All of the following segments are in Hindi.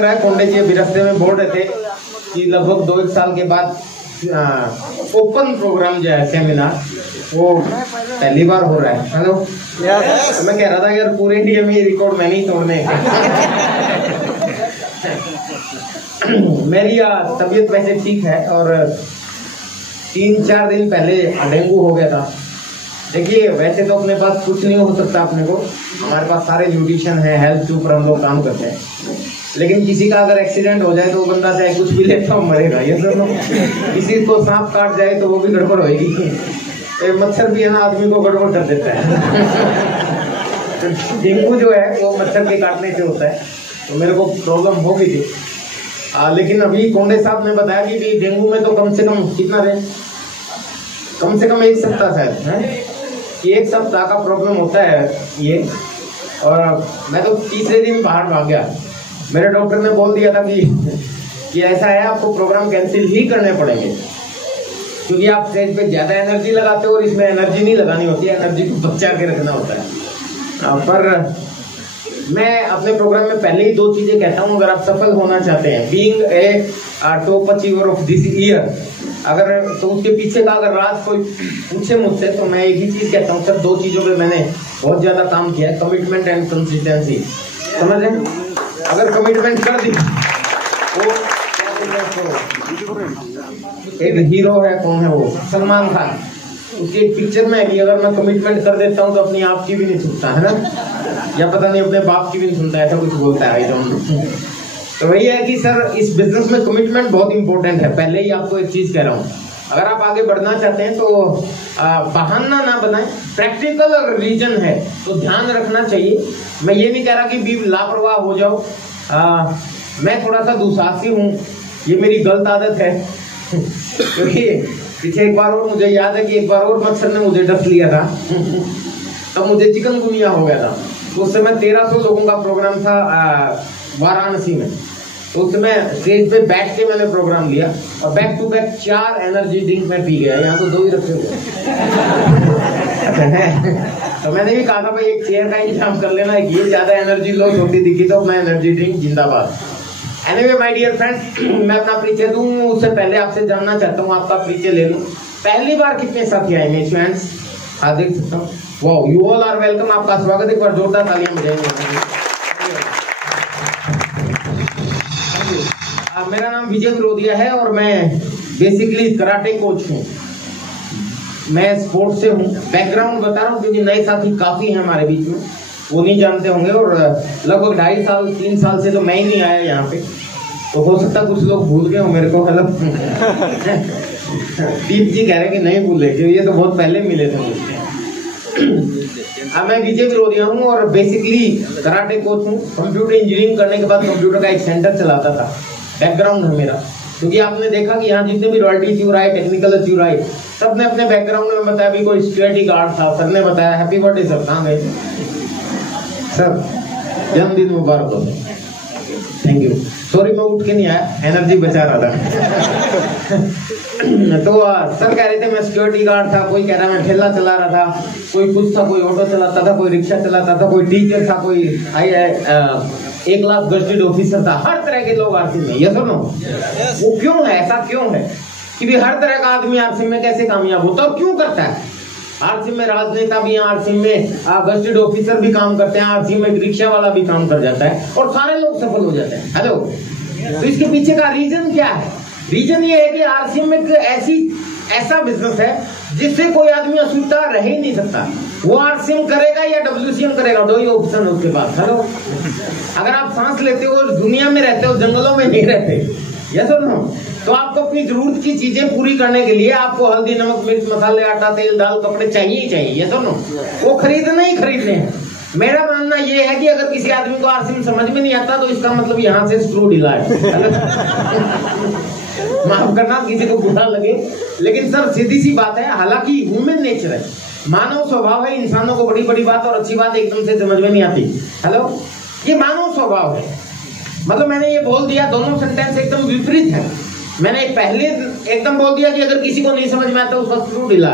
रहा है कोंडे जी अभी रास्ते में बोल रहे थे कि लगभग 2-1 साल के बाद ओपन प्रोग्राम जो है सेमिनार वो पहली बार हो रहा है। हेलो तो मैं कह रहा था यार पूरे इंडिया में रिकॉर्ड मैं नहीं तोड़ने मेरी तबीयत वैसे ठीक है और 3-4 दिन पहले डेंगू हो गया था। देखिए वैसे तो अपने पास कुछ नहीं हो सकता अपने को, हमारे पास सारे न्यूट्रिशन है, हेल्थ के ऊपर हम लोग काम करते हैं, लेकिन किसी का अगर एक्सीडेंट हो जाए तो वो बंदा चाहे कुछ भी लेता हो मरेगा। ये सब किसी को सांप काट जाए तो वो भी गड़बड़ होगी, मच्छर भी है ना आदमी को गड़बड़ कर देता है। डेंगू जो है वो मच्छर के काटने से होता है, तो मेरे को प्रॉब्लम हो गई थी। लेकिन अभी कोंडे साहब ने बताया कि डेंगू में तो कम से कम कितना रहे, कम से कम 1 सप्ताह शायद है कि 1 सप्ताह का प्रॉब्लम होता है ये। और मैं तो तीसरे दिन बाहर भाग गया, मेरे डॉक्टर ने बोल दिया था कि ऐसा है आपको प्रोग्राम कैंसिल ही करने पड़ेंगे, क्योंकि आप स्टेज पे ज्यादा एनर्जी लगाते हो और इसमें एनर्जी नहीं लगानी होती है, एनर्जी को बचा के रखना होता है। पर मैं अपने प्रोग्राम में पहले ही 2 चीजें कहता हूँ, अगर आप सफल होना चाहते हैं, being a top achiever of this year, अगर तो उसके पीछे का अगर राज कोई पूछे मुझसे तो मैं एक ही चीज कहता हूँ सर, 2 चीजों पे मैंने बहुत ज्यादा काम किया है, कमिटमेंट एंड कंसिस्टेंसी। समझ रहे? अगर कमिटमेंट कर दी वो एक हीरो है, कौन है वो, सलमान खान, उसकी एक पिक्चर में भी अगर मैं कमिटमेंट कर देता हूँ तो अपनी आप की भी नहीं सुनता है ना, या पता नहीं अपने बाप की भी नहीं सुनता, ऐसा कुछ बोलता है। तो वही है कि सर इस बिजनेस में कमिटमेंट बहुत इंपॉर्टेंट है। पहले ही आपको एक चीज कह रहा हूँ, अगर आप आगे बढ़ना चाहते हैं तो बहाना ना बनाएं, प्रैक्टिकल अगर रीजन है तो ध्यान रखना चाहिए। मैं ये नहीं कह रहा कि लापरवाह हो जाओ, मैं थोड़ा सा दुसाहसी हूँ, ये मेरी गलत आदत है। क्योंकि पीछे एक बार और मुझे याद है कि एक बार और मच्छर ने मुझे डस लिया था तब मुझे चिकनगुनिया हो गया था। तो उस समय 1300 लोगों का प्रोग्राम था वाराणसी में, तो उस समय स्टेज पे बैठ के मैंने प्रोग्राम लिया और back to back 4 energy drink मैं पी गया, यहाँ तो 2 ही रखे हुए। तो मैंने भी कहा था भाई एक चेयर का इंतजाम कर लेना, ये ज्यादा एनर्जी लॉस होती दिखी तो मैं एनर्जी ड्रिंक जिंदाबाद। एनीवे माय डियर फ्रेंड्स, मैं अपना परिचय दूं उससे पहले आपसे जानना चाहता हूँ, आपका परिचय ले लूं। पहली बार कितने साथी आए मेरे फ्रेंड्स? हाँ देख सकता हूँ, wow, you all are welcome, आपका स्वागत, एक बार जोरदार तालियां बजाएंगे। मेरा नाम विजय विरोधिया है और मैं बेसिकली कराटे कोच हूँ, मैं स्पोर्ट्स से हूँ। बैकग्राउंड बता रहा हूँ क्योंकि नए साथी काफी हैं हमारे बीच में, वो नहीं जानते होंगे, और लगभग 2.5 साल 3 साल से तो मैं ही नहीं आया यहाँ पे, तो हो सकता कुछ लोग भूल गए हो मेरे को। मतलब दीप जी कह रहे हैं कि नहीं भूले, क्योंकि ये तो बहुत पहले मिले थे मुझे। मैं विजय विरोधिया हूँ और बेसिकली कराटे कोच हूँ। कंप्यूटर इंजीनियरिंग करने के बाद कंप्यूटर का एक सेंटर चलाता था, बैकग्राउंड है मेरा। क्योंकि आपने देखा कि यहाँ जितने भी रॉयल्टी च्यू रहा है, टेक्निकल च्यू रहा है, सबने अपने बैकग्राउंड में बताया, भी कोई सिक्योरिटी गार्ड था, सर ने बताया हैप्पी बर्थडे सर, कहाँ गए सर, जन्मदिन मुबारक हो, थैंक यू, सॉरी मैं उठ के नहीं आया, एनर्जी बचा रहा था। तो सर कह रहे थे मैं सिक्योरिटी गार्ड था, कोई कह रहा मैं ठेला चला रहा था, कोई कुछ था, कोई ऑटो चलाता था, कोई रिक्शा चलाता था, कोई टीचर था, कोई 1 लाख गजटेड ऑफिसर था, हर तरह के लोग आरसी में। ये सुनो, वो क्यों है, ऐसा क्यों है कि भी हर तरह का आदमी आरसी में कैसे कामयाब होता है, क्यों करता है? आरसी में राजनेता भी हैं, आरसी में गजटेड ऑफिसर भी काम करते हैं, आरसी में रिक्शा वाला भी काम कर जाता है और सारे लोग सफल हो जाते हैं। हेलो, तो इसके पीछे का रीजन क्या है? रीजन ये है कि आरसी में ऐसा बिजनेस है जिससे कोई आदमी असुविधा रह ही नहीं सकता। वो आरसीएम करेगा या डब्ल्यूसीएम करेगा, 2 ही ऑप्शन है उसके पास। हेलो, अगर आप सांस लेते हो और दुनिया में रहते हो, जंगलों में नहीं रहते, ये सुनो, तो आपको अपनी जरूरत की चीजें पूरी करने के लिए आपको हल्दी, नमक, मिर्च, मसाले, आटा, तेल, दाल, कपड़े चाहिए ही चाहिए। ये सुनो, वो खरीदने ही खरीदने हैं। मेरा मानना ये है कि अगर किसी आदमी को आरसीएम समझ में नहीं आता तो इसका मतलब यहाँ से स्क्रू ढीला है। माफ करना किसी को बुरा लगे, लेकिन सर सीधी सी बात है, हालांकि ह्यूमन नेचर है, मानव स्वभाव है, इंसानों को बड़ी बड़ी बात और अच्छी बात एकदम से समझ में नहीं आती। हेलो, ये मानव स्वभाव है। मतलब मैंने ये बोल दिया, दोनों सेंटेंस एकदम विपरीत है। मैंने पहले एकदम बोल दिया कि अगर किसी को नहीं समझ में आता उसका स्क्रू ढीला,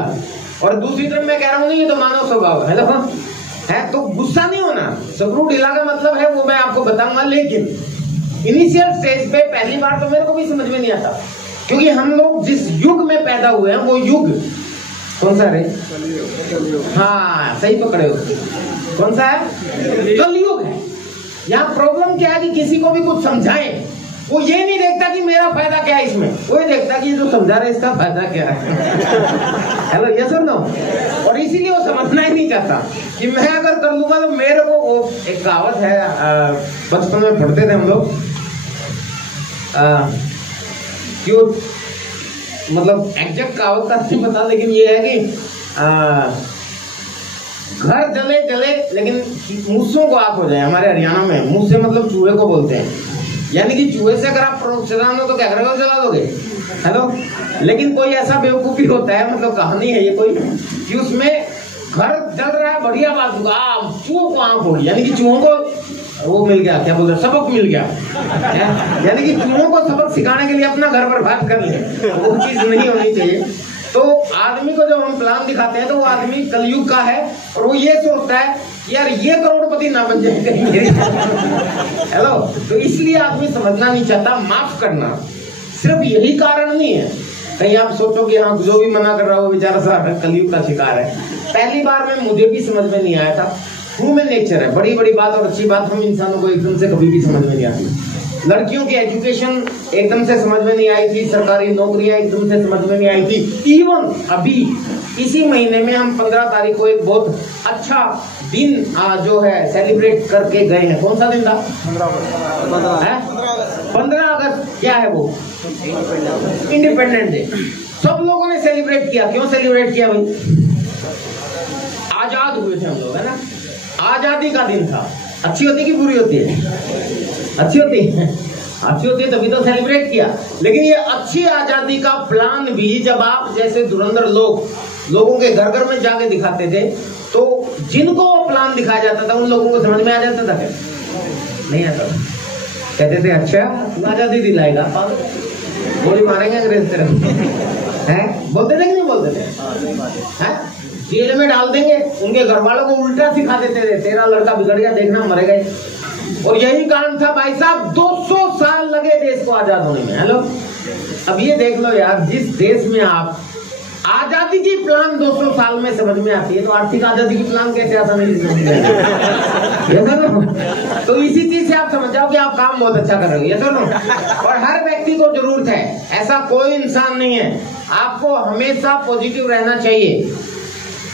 और दूसरी तरफ मैं कह रहा हूँ ये तो मानव स्वभाव है। हेलो, है तो गुस्सा नहीं होना, स्क्रू ढीला का मतलब है वो मैं आपको बताऊंगा, लेकिन इनिशियल स्टेज पे पहली बार तो मेरे को भी समझ में नहीं आता, क्योंकि हम लोग जिस युग में पैदा हुए हैं वो युग कौन सा रे? हाँ सही पकड़े हो, कौन सा है? कलयुग है। यहाँ प्रॉब्लम क्या है कि किसी को भी कुछ समझाएं, वो ये नहीं देखता कि मेरा फायदा क्या है इसमें, वो ये देखता कि जो समझा रहे इसका फायदा क्या है। हेलो यस और नो? और इसीलिए वो समझना ही नहीं चाहता कि मैं अगर कर लूंगा तो मेरे को, वो एक कहावत है बचपन में पढ़ते थे हम लोग, क्यों मतलब एग्जैक्ट कहावत का नहीं पता, लेकिन ये है कि घर जले जले लेकिन मूसों को आग हो जाए। हमारे हरियाणा में मूसे मतलब चूहे को बोलते हैं, यानी कि चूहे से अगर आप चलाना हो तो क्या करोगे? जला दोगे। हेलो, लेकिन कोई ऐसा बेवकूफी होता है, मतलब कहानी है ये कोई, कि उसमें घर जल रहा है, बढ़िया बात होगा, चूहों को आग होगी, यानी कि चूहों को वो मिल गया, क्या बोलते हैं, सबक मिल गया, यानी कि चूहों को सबक सिखाने के लिए अपना घर बर्बाद कर ले, वो चीज नहीं होनी चाहिए। तो आदमी को जब हम प्लान दिखाते हैं तो वो आदमी कलयुग का है और वो ये सोचता है यार ये करोड़पति ना बन जाए कहीं। हेलो, तो इसलिए आदमी समझना नहीं चाहता। माफ करना सिर्फ यही कारण नहीं है, कहीं आप सोचो कि हाँ जो भी मना कर रहा हो बेचारा सा कलयुग का शिकार है। पहली बार में मुझे भी समझ में नहीं आया था, ह्यूमन नेचर है, बड़ी बड़ी बात और अच्छी बात हम इंसानों को एकदम से कभी भी समझ में नहीं आती। लड़कियों की एजुकेशन एकदम से समझ में नहीं आई थी, सरकारी नौकरियां एकदम से समझ में नहीं आई थी। इवन अभी इसी महीने में हम 15 तारीख को एक बहुत अच्छा दिन जो है सेलिब्रेट करके गए हैं। कौन सा दिन था? 15 अगस्त। क्या है वो? Independent day. सब लोगों ने सेलिब्रेट किया। क्यों सेलिब्रेट किया भाई? आजाद हुए थे हम लोग, है ना, आजादी का दिन था। अच्छी होती कि बुरी होती है? अच्छी होती है, अच्छी होती है तभी तो सेलिब्रेट किया। लेकिन ये अच्छी आजादी का प्लान भी जब आप जैसे धुरंधर लोगों के घर घर में जाके दिखाते थे, तो जिनको वो प्लान दिखाया जाता था उन लोगों को समझ में आ जाता था क्या? नहीं आता। कहते थे अच्छा तू आजादी दिलाएगा, गोली मारेंगे अंग्रेज तरफ, है बोलते थे कि नहीं बोलते थे? जेल में डाल देंगे। उनके घर वालों को उल्टा सिखा देते थे, तेरा लड़का बिगड़ गया, देखना मरेगा। और यही कारण था भाई साहब, 200 साल लगे देश को आजाद होने में। हेलो, अब ये देख लो यार, जिस देश में आप आजादी की प्लान 200 साल में समझ में आती है, तो आर्थिक आजादी की प्लान कैसे आसानी से समझ में आती? तो इसी चीज से आप समझ जाओ कि आप काम बहुत अच्छा कर रहे हो, ये सुनो। और हर व्यक्ति को जरूरत है, ऐसा कोई इंसान नहीं है, आपको हमेशा पॉजिटिव रहना चाहिए।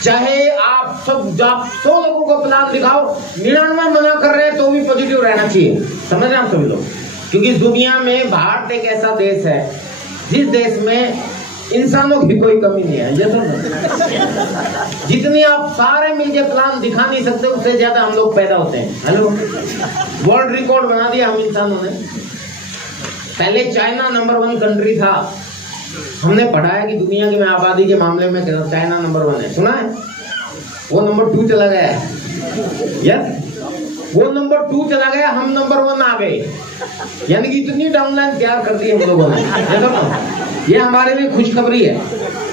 चाहे आप 100 लोगों को प्लान दिखाओ, 99 मना कर रहे हैं तो भी पॉजिटिव रहना चाहिए। समझ रहे हैं आप सभी लोग? क्योंकि इस दुनिया में भारत एक ऐसा देश है जिस देश में इंसानों की कोई कमी नहीं है। जैसे जितनी आप सारे मिलके प्लान दिखा नहीं सकते, उससे ज्यादा हम लोग पैदा होते हैं। हेलो, वर्ल्ड रिकॉर्ड बना दिया हम इंसानों ने। पहले चाइना नंबर 1 कंट्री था। हमने पढ़ा है कि दुनिया की आबादी के मामले में चाइना नंबर 1 है, सुना है? वो नंबर 2 चला गया है। यस, वो नंबर 2 चला गया, हम नंबर 1 आ गए। यानी कि इतनी डाउनलाइन तैयार कर दी हम लोगों ने। ये हमारे लिए खुशखबरी है,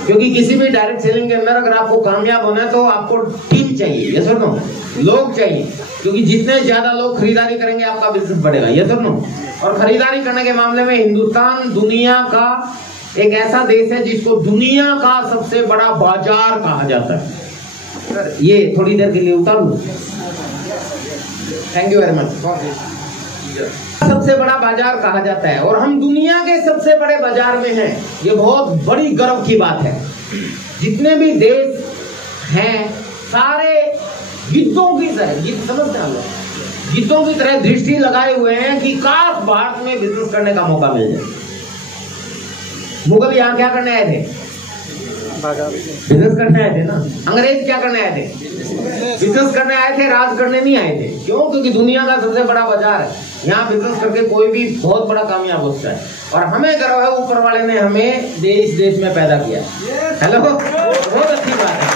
क्योंकि किसी भी डायरेक्ट सेलिंग के अंदर अगर आपको कामयाब होना है तो आपको टीम चाहिए, ये सुनो, लोग चाहिए, क्योंकि जितने ज्यादा लोग खरीदारी करेंगे आपका बिजनेस बढ़ेगा, ये सुनो। और खरीदारी करने के मामले में हिंदुस्तान दुनिया का एक ऐसा देश है जिसको दुनिया का सबसे बड़ा बाजार कहा जाता है। ये थोड़ी देर के लिए उतार लूं, थैंक यू वेरी मच। सबसे बड़ा बाजार कहा जाता है और हम दुनिया के सबसे बड़े बाजार में हैं। ये बहुत बड़ी गर्व की बात है। जितने भी देश हैं सारे गिद्धों की तरह, गिद्ध समझते हैं लोग, गिद्धों की तरह दृष्टि लगाए हुए हैं कि काश भारत में बिजनेस करने का मौका मिल जाए। मुगल यहाँ क्या करने आए थे? बिजनेस करने आए थे ना। अंग्रेज क्या करने आए थे? बिजनेस करने आए थे, राज करने नहीं आए थे। क्यों? क्योंकि दुनिया का सबसे बड़ा बाजार है, यहाँ बिजनेस करके कोई भी बहुत बड़ा कामयाब हो सकता है। और हमें गर्व है, ऊपर वाले ने हमें देश में पैदा किया। हेलो, बहुत अच्छी बात है।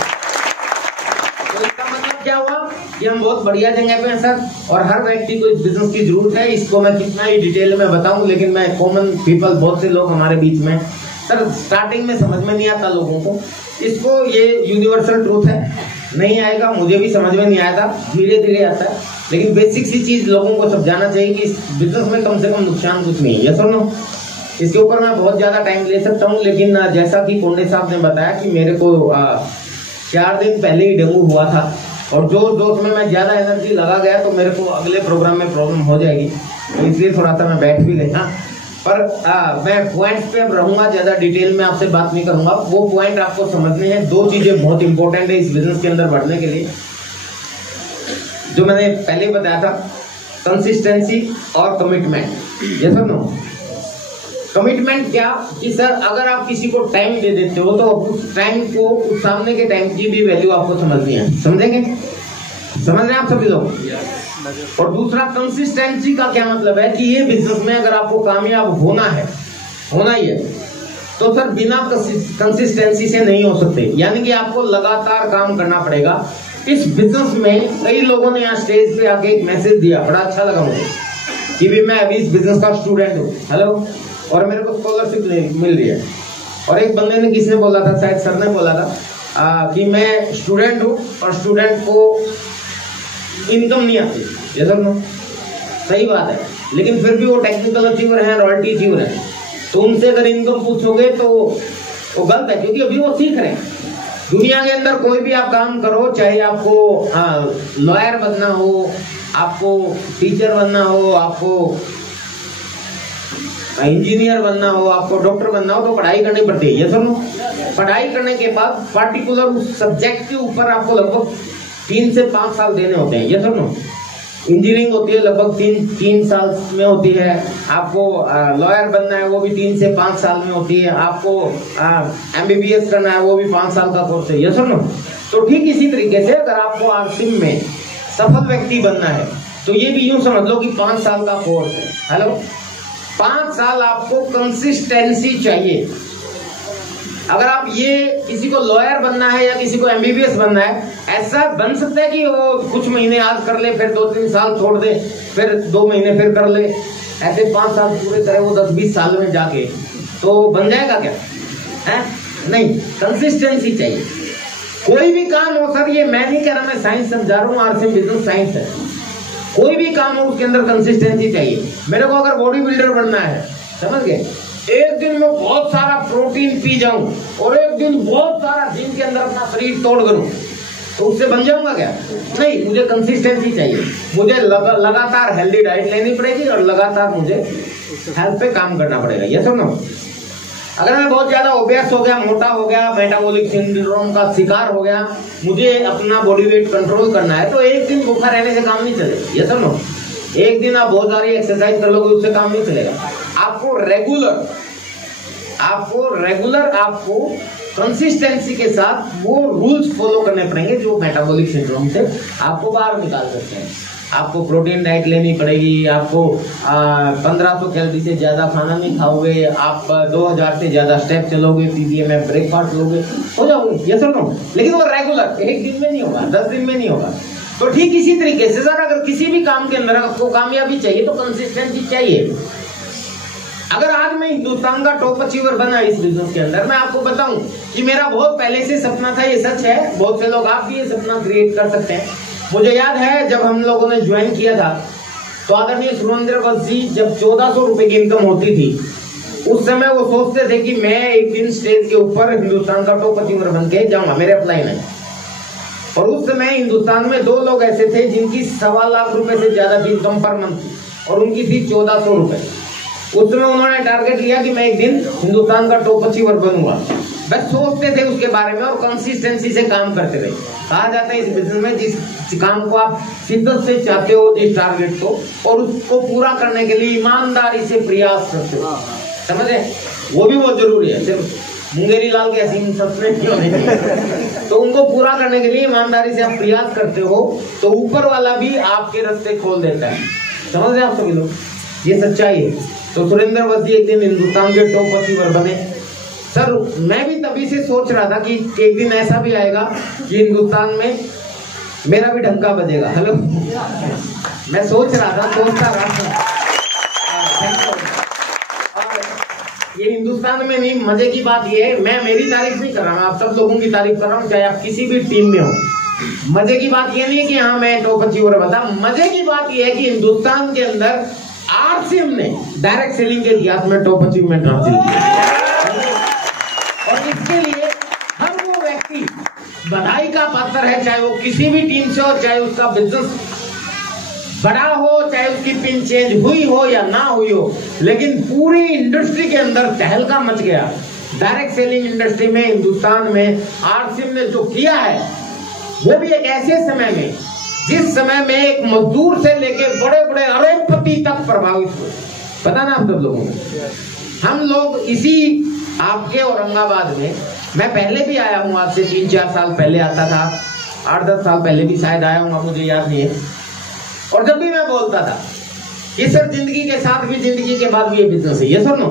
तो इसका मतलब क्या हुआ कि हम बहुत बढ़िया जगह पे हैं सर, और हर व्यक्ति को इस बिजनेस की जरूरत है। इसको मैं कितना ही डिटेल में बताऊं, लेकिन मैं कॉमन पीपल, बहुत से लोग हमारे बीच में सर स्टार्टिंग में समझ में नहीं आता लोगों को। इसको ये यूनिवर्सल ट्रूथ है नहीं आएगा, मुझे भी समझ में नहीं आया था, धीरे धीरे आता है। लेकिन बेसिक सी चीज लोगों को सब जानना चाहिए कि इस बिजनेस में कम से कम नुकसान कुछ नहीं है। यस और नो? इसके ऊपर मैं बहुत ज्यादा टाइम ले सकता हूँ, लेकिन जैसा कि कोंडे साहब ने बताया कि मेरे को 4 दिन पहले ही डेंगू हुआ था, और जो उसमें मैं ज्यादा एनर्जी लगा गया तो मेरे को अगले प्रोग्राम में प्रॉब्लम हो जाएगी, तो इसलिए थोड़ा सा मैं बैठ भी गया। पर मैं पॉइंट्स पे अब रहूंगा, ज्यादा डिटेल में आपसे बात नहीं करूंगा। वो पॉइंट आपको समझने हैं। 2 चीजें बहुत इंपॉर्टेंट है इस बिजनेस के अंदर बढ़ने के लिए, जो मैंने पहले बताया था, कंसिस्टेंसी और कमिटमेंट। यस और नो? कमिटमेंट क्या कि सर अगर आप किसी को टाइम दे देते हो तो उस टाइम को, उस सामने के टाइम की भी वैल्यू आपको समझनी है। समझेंगे? समझ रहे हैं आप सभी लोग? और दूसरा, कंसिस्टेंसी का क्या मतलब है कि ये बिजनेस में अगर आपको कामयाब होना ही है तो सर बिना कंसिस्टेंसी से नहीं हो सकते। यानी कि आपको लगातार काम करना पड़ेगा। इस बिजनेस में कई लोगों ने यहाँ स्टेज पे आके एक मैसेज दिया, बड़ा अच्छा लगा मुझे कि भी मैं अभी इस बिजनेस का स्टूडेंट हूँ, हेलो, और मेरे को स्कॉलरशिप मिल रही है। और एक बंदे ने, किसने बोला था, शायद सर ने बोला था कि मैं स्टूडेंट हूँ और स्टूडेंट को इनकम नहीं आती। ये सर नो, सही बात है, लेकिन फिर भी वो टेक्निकल अचीवर है, रॉयल्टी अचीवर है, तो उनसे अगर इनकम पूछोगे तो वो गलत है, क्योंकि अभी वो सीख रहे हैं। दुनिया के अंदर कोई भी आप काम करो, चाहे आपको लॉयर बनना हो, आपको टीचर बनना हो, आपको इंजीनियर बनना हो, आपको डॉक्टर बनना हो, तो पढ़ाई करनी पड़ती है। ये सुनो, पढ़ाई करने के बाद पार्टिकुलर उस सब्जेक्ट के ऊपर आपको लगभग 3 से 5 साल देने होते हैं। ये सुनो, इंजीनियरिंग होती है लगभग 3 साल में होती है, आपको लॉयर बनना है वो भी 3 से 5 साल में होती है, आपको MBBS करना है वो भी 5 साल का कोर्स है। ये सुनो, तो ठीक इसी तरीके से अगर आपको आरसिम में सफल व्यक्ति बनना है तो ये भी यूं समझ लो कि 5 साल का कोर्स है। हेलो, 5 साल आपको कंसिस्टेंसी चाहिए। अगर आप ये किसी को लॉयर बनना है या किसी को MBBS बनना है, ऐसा बन सकता है कि वो कुछ महीने आज कर ले, फिर 2-3 साल छोड़ दे, फिर 2 महीने फिर कर ले, ऐसे 5 साल पूरे करे वो 10-20 साल में जाके, तो बन जाएगा क्या? है नहीं, कंसिस्टेंसी चाहिए। कोई भी काम हो सर, ये मैं नहीं कह रहा, मैं साइंस समझा रहा हूँ, आरसीएम बिजनेस साइंस है, कोई भी काम हो उसके अंदर कंसिस्टेंसी चाहिए। मेरे को अगर बॉडी बिल्डर बनना है, समझ गए, एक दिन में बहुत सारा प्रोटीन पी जाऊं और एक दिन बहुत सारा जिम के अंदर अपना शरीर तोड़ करूं, तो उससे बन जाऊंगा क्या? नहीं, मुझे कंसिस्टेंसी चाहिए। मुझे लगातार हेल्दी डाइट लेनी पड़ेगी और लगातार मुझे हेल्थ पे काम करना पड़ेगा। ये सुनो, अगर मैं बहुत ज्यादा ओबेस हो गया, मोटा हो गया, मेटाबॉलिक सिंड्रोम का शिकार हो गया, मुझे अपना बॉडी वेट कंट्रोल करना है, तो एक दिन भूखा रहने से काम नहीं चलेगा। ये सुनो, एक दिन आप बहुत सारी एक्सरसाइज कर लोगे, उससे काम नहीं चलेगा। आपको रेगुलर आपको कंसिस्टेंसी के साथ वो रूल्स फॉलो करने पड़ेंगे जो मेटाबॉलिक सिंड्रोम से आपको बाहर निकाल सकते हैं। आपको प्रोटीन डाइट लेनी पड़ेगी, आपको 1500 कैलोरी से ज्यादा खाना नहीं खाओगे, आप 2000 से ज्यादा स्टेप चलोगे, PBA में ब्रेकफास्ट लोगे, हो जाओगे। ये सुनो, लेकिन वो रेगुलर एक दिन में नहीं होगा, 10 दिन में नहीं होगा। तो ठीक इसी तरीके से सर, अगर किसी भी काम के अंदर आपको कामयाबी चाहिए तो कंसिस्टेंसी चाहिए। अगर आज मैं हिंदुस्तान का टॉप अचीवर बना इस बिजनेस के अंदर, मैं आपको बताऊं कि मेरा बहुत पहले से सपना था, ये सच है, बहुत से लोग आप भी ये सपना क्रिएट कर सकते हैं। मुझे याद है जब हम लोगों ने ज्वाइन किया था तो आदरणीय सुरेंद्र वत्स जी, जब 1400 रुपए की इनकम होती थी, उस समय वो सोचते थे कि मैं एक दिन स्टेज के ऊपर हिंदुस्तान का टॉप अचीवर बन के जाऊंगा, मेरे अपलाइन है। और उस समय हिंदुस्तान में 2 लोग ऐसे थे जिनकी 1.25 लाख रुपए से ज्यादा की इनकम पर मंथ थी, और उनकी थी 1400 रुपए। उस समय उन्होंने टारगेट लिया कि मैं एक दिन हिंदुस्तान का टॉप अचीवर बनूंगा। बस सोचते थे उसके बारे में और कंसिस्टेंसी से काम करते थे। कहा जाता है इस बिजनेस में जिस काम को आप शिद्दत से चाहते हो, जिस टारगेट को, और उसको पूरा करने के लिए ईमानदारी से प्रयास करते हो, समझे, वो भी बहुत जरूरी है। सिर्फ मुंगेरी लाल के ऐसी सपने नहीं होने चाहिए, तो उनको पूरा करने के लिए ईमानदारी से आप प्रयास करते हो तो ऊपर वाला भी आपके रास्ते खोल देता है। समझ रहे आप सभी लोग, ये सच्चाई है। तो सुरेंद्र वत्स जी एक दिन हिंदुस्तान के टॉप अचीवर बने। सर मैं भी तभी से सोच रहा था कि एक दिन ऐसा भी आएगा कि हिंदुस्तान में मेरा भी डंका बजेगा। हेलो, मैं सोच रहा था, सोचता रहा। ये हिंदुस्तान में नहीं, मजे की बात ये है, मैं मेरी तारीफ नहीं कर रहा हूँ, आप सब लोगों की तारीफ कर रहा हूँ, चाहे आप किसी भी टीम में हो। मजे की बात ये नहीं है कि हाँ मैं टॉप अचीवर बता, मजे की बात ये है कि हिंदुस्तान के अंदर आरसीएम ने डायरेक्ट सेलिंग के इतिहास में टॉप अचीवमेंट हासिल किया और इसके लिए हर वो व्यक्ति बधाई का पात्र है, चाहे वो किसी भी टीम से हो, चाहे उसका बिजनेस बड़ा हो, चाहे उसकी पिन चेंज हुई हो या ना हुई हो, लेकिन पूरी इंडस्ट्री के अंदर तहलका मच गया। डायरेक्ट सेलिंग इंडस्ट्री में हिंदुस्तान में आरसीएम ने जो किया है, वो भी एक ऐसे समय में जिस समय में एक मजदूर से लेके बड़े बड़े अरबपति तक प्रभावित हुए। पता ना आप सब लोगों को, हम लोग इसी आपके औरंगाबाद में, मैं पहले भी आया हूँ, आज से 3-4 साल पहले आता था, 8-10 साल पहले भी शायद आया हूँ, मुझे याद नहीं है। और जब भी मैं बोलता था ये सर जिंदगी के साथ भी जिंदगी के बाद भी ये बिजनेस है, ये सुनो,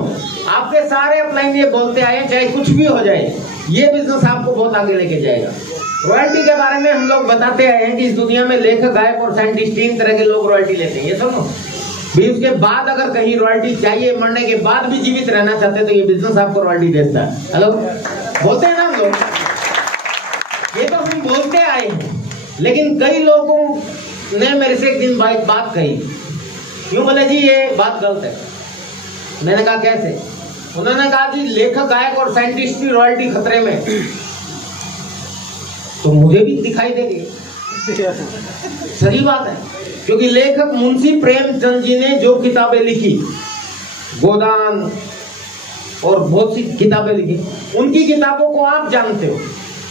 आपके सारे अपलाइन ये बोलते आए, चाहे कुछ भी हो जाए ये बिजनेस आपको बहुत आगे लेके जाएगा। रॉयल्टी के बारे में हम लोग बताते आए हैं कि इस दुनिया में लेखक, गायक और साइंटिस्ट 3 तरह के लोग रॉयल्टी लेते हैं, ये सुनो भी। उसके बाद अगर कहीं रॉयल्टी चाहिए, मरने के बाद भी जीवित रहना चाहते तो ये बिजनेस आपको रॉयल्टी देता है। हेलो, बोलते हैं ना हम लोग, ये तो हम बोलते आए हैं। लेकिन कई लोगों ने मेरे से एक दिन बात कही, क्यों बोले जी ये बात गलत है। मैंने कहा कैसे? उन्होंने कहा जी लेखक, गायक और साइंटिस्ट की रॉयल्टी खतरे में। तो मुझे भी दिखाई देगी, सही बात है, क्योंकि लेखक मुंशी प्रेमचंद जी ने जो किताबें लिखी, गोदान और बहुत सी किताबें लिखी, उनकी किताबों को आप जानते हो,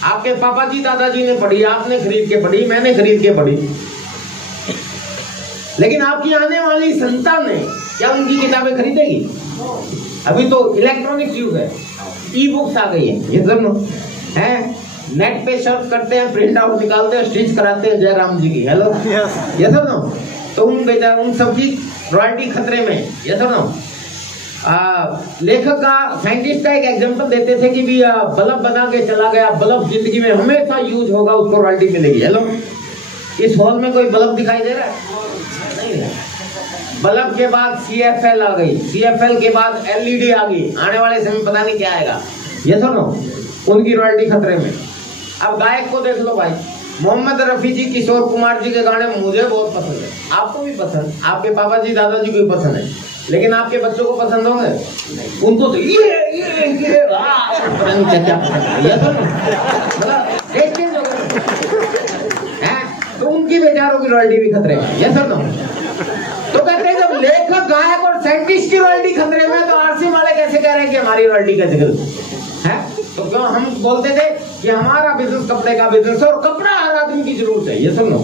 आपके पापा जी दादाजी ने पढ़ी, आपने खरीद के पढ़ी, मैंने खरीद के पढ़ी। लेकिन आपकी आने वाली संतान ने क्या उनकी किताबें खरीदेगी? अभी तो इलेक्ट्रॉनिक युग है, ई बुक्स आ गई है, ये सुनो है, नेट पे सर्च करते हैं, प्रिंट आउट निकालते हैं, स्टिच कराते हैं जयराम जी की। हेलो, ये सुनो, तो उन सबकी रॉयल्टी खतरे में। ये सुनो, लेखक का, साइंटिस्ट का एक एग्जांपल देते थे कि भी बल्ब बना के चला गया, बल्ब जिंदगी में हमेशा यूज होगा, उसको रॉयल्टी मिलेगी। हेलो, इस हॉल में कोई बल्ब दिखाई दे रहा है? नहीं है। बल्ब के बाद CFL आ गई, CFL के बाद LED आ गई, आने वाले समय पता नहीं क्या आएगा। ये सुनो, उनकी रॉयल्टी खतरे में। अब गायक को देख लो भाई, मोहम्मद रफी जी, किशोर कुमार जी के गाने मुझे बहुत पसंद है, आपको भी पसंद, आपके पापा जी दादाजी को भी पसंद है, लेकिन आपके बच्चों को पसंद होंगे? उनको तो ये पता नहीं क्या क्या पसंद है, ये तो उनकी बेचारों की रॉयल्टी भी खतरे में। ये सर तो कहते हैं जब लेखक, गायक और साइंटिस्ट की रॉयल्टी खतरे में, तो आरसीएम वाले कैसे कह रहे हैं कि हमारी रॉयल्टी का जिक्र है? तो क्यों हम बोलते थे कि हमारा बिजनेस कपड़े का बिजनेस है और कपड़ा हर आदमी की जरूरत है, ये सुनो।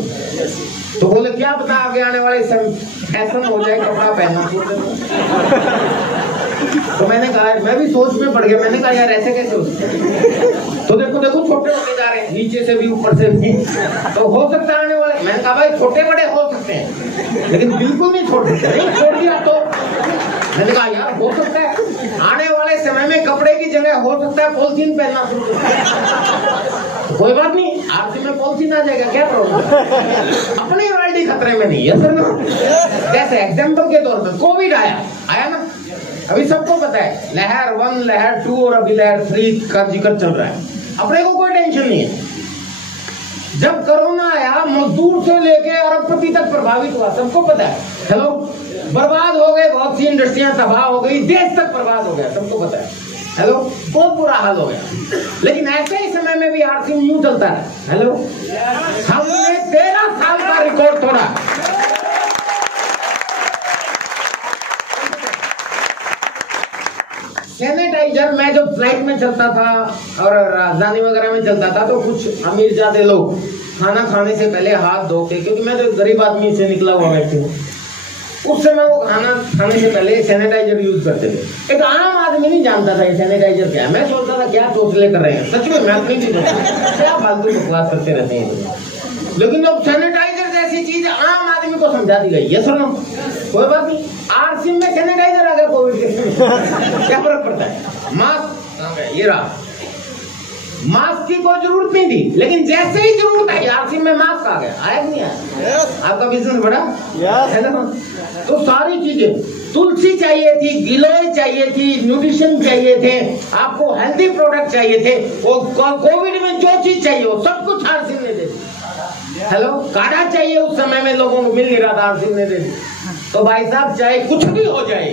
तो बोले क्या पता आगे आने वाले फैशन हो जाए कपड़ा पहनना। तो मैंने कहा, मैं भी सोच में पड़ गया, मैंने कहा यार ऐसे कैसे हो सकता है? तो देखो देखो छोटे होते जा रहे हैं, नीचे से भी ऊपर से भी, तो हो सकता है आने वाले। मैंने कहा भाई छोटे बड़े हो सकते हैं, लेकिन बिल्कुल नहीं छोड़ सकते, नहीं छोड़ दिया तो मैंने कहा यार हो सकता है आने वाले समय में कपड़े की जगह हो सकता है पॉलिथीन पहनना शुरू कर। कोई बात नहीं, आरसी में पॉलिथीन आ जाएगा, क्या प्रॉब्लम? अपनी रॉयल्टी खतरे में नहीं है सर ना। जैसे एग्जाम्पल के तौर पर कोविड आया ना, अभी सबको पता है लहर 1, लहर 2 और अभी लहर 3 का जिक्र चल रहा है। अपने को कोई टेंशन नहीं है। जब कोरोना आया, मजदूर से लेके अरबपति तक प्रभावित हुआ, सबको पता है। हेलो, बर्बाद हो गए, बहुत सी इंडस्ट्रियां तबाह हो गई, देश तक बर्बाद हो गया, सबको पता है। हेलो, बहुत बुरा हाल हो गया। लेकिन ऐसे ही समय में भी आरसीएम यूं चलता है। हेलो, हमने 13 साल का रिकॉर्ड तोड़ा। सैनिटाइजर मैं जब फ्लाइट में चलता था और राजधानी वगैरह में चलता था, तो कुछ अमीरजादे लोग खाना खाने से पहले हाथ धो के, क्योंकि मैं तो गरीब आदमी से निकला हुआ व्यक्ति हूँ, उस समय वो खाना खाने से पहले सैनिटाइजर यूज करते थे। एक आम आदमी नहीं जानता था ये सैनिटाइजर क्या है। मैं सोचता था क्या चोचले कर रहे हैं, सच में मैं अपनी नहीं सोचता क्या फालतू बकवास करते रहते हैं। लेकिन अब सैनिटाइजर जैसी चीज आम आदमी को समझा दी गई। ये सुनो, कोई बात नहीं, आरसीएम में सैनिटाइजर आ गया कोविड के, क्या फर्क पड़ता है? मास्क ये रहा, मास्क की कोई जरूरत नहीं थी, लेकिन जैसे ही जरूरत आई आरसीएम में मास्क आ गया। आया कि नहीं आया? आपका बिजनेस बढ़ा है ना। तो सारी चीजें, तुलसी चाहिए थी, गिलोय चाहिए थी, न्यूट्रिशन चाहिए थे, आपको हेल्दी प्रोडक्ट चाहिए थे, वो कोविड में जो चीज चाहिए वो सब कुछ आरसीएम ने दे दी। हेलो, काढ़ा चाहिए उस समय में लोगों को मिल नहीं रहा था, आरसी ने दे दी। तो भाई साहब चाहे कुछ भी हो जाए,